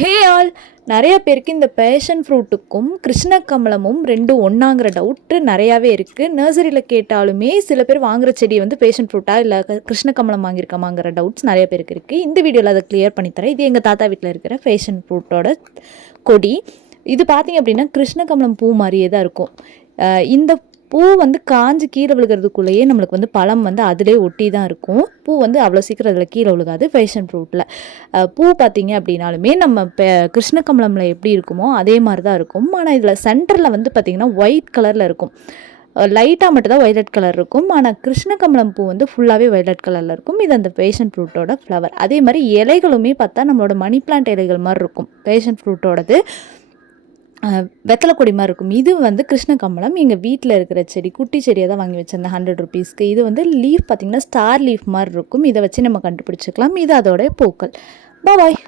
Hey all, நிறைய பேருக்கு இந்த பேஷன் ஃப்ரூட்டுக்கும் கிருஷ்ண கமலமும் ரெண்டும் ஒன்றாங்கிற டவுட்டு நிறையாவே இருக்குது. நர்சரியில் கேட்டாலுமே சில பேர் வாங்குகிற செடி வந்து பேஷன் ஃப்ரூட்டாக இல்லை கிருஷ்ண கமலம் வாங்கியிருக்கமாங்கிற டவுட்ஸ் நிறைய பேருக்கு இருக்குது. இந்த வீடியோவில் அதை கிளியர் பண்ணித்தரேன். இது எங்கள் தாத்தா வீட்டில் இருக்கிற பேஷன் ஃப்ரூட்டோட கொடி. இது பார்த்திங்க அப்படின்னா கிருஷ்ண கமலம் பூ மாதிரியே தான் இருக்கும். இந்த பூ வந்து காஞ்சி கீழே விழுகிறதுக்குள்ளேயே நம்மளுக்கு வந்து பழம் வந்து அதிலே ஒட்டி தான் இருக்கும். பூ வந்து அவ்வளோ சீக்கிரம் அதில் கீழே விழுகாது. பேஷன் ஃப்ரூட்டில் பூ பார்த்திங்க அப்படின்னாலுமே நம்ம கிருஷ்ண கமலமில் எப்படி இருக்குமோ அதே மாதிரி தான் இருக்கும். ஆனால் இதில் சென்டரில் வந்து பார்த்திங்கன்னா ஒயிட் கலரில் இருக்கும். லைட்டாக மட்டும்தான் வைலட் கலர் இருக்கும். ஆனால் கிருஷ்ண கமலம் பூ வந்து ஃபுல்லாகவே வைலட் கலரில் இருக்கும். இது அந்த பேஷன் ஃப்ரூட்டோட ஃப்ளவர். அதே மாதிரி இலைகளுமே பார்த்தா நம்மளோட மணி பிளான்ட் இலைகள் மாதிரி இருக்கும். பேஷன் ஃப்ரூட்டோடது வெத்தலை கொடி மாதிரி இருக்கும். இது வந்து கிருஷ்ண கமலம். எங்கள் வீட்டில் இருக்கிற செடி, குட்டி செடியை தான் வாங்கி வச்சிருந்தேன் 100 ருபீஸ்க்கு. இது வந்து லீஃப் பார்த்திங்கன்னா ஸ்டார் லீஃப் மாதிரி இருக்கும். இதை வச்சு நம்ம கண்டுபிடிச்சிக்கலாம். இது அதோடைய பூக்கள். பாய்.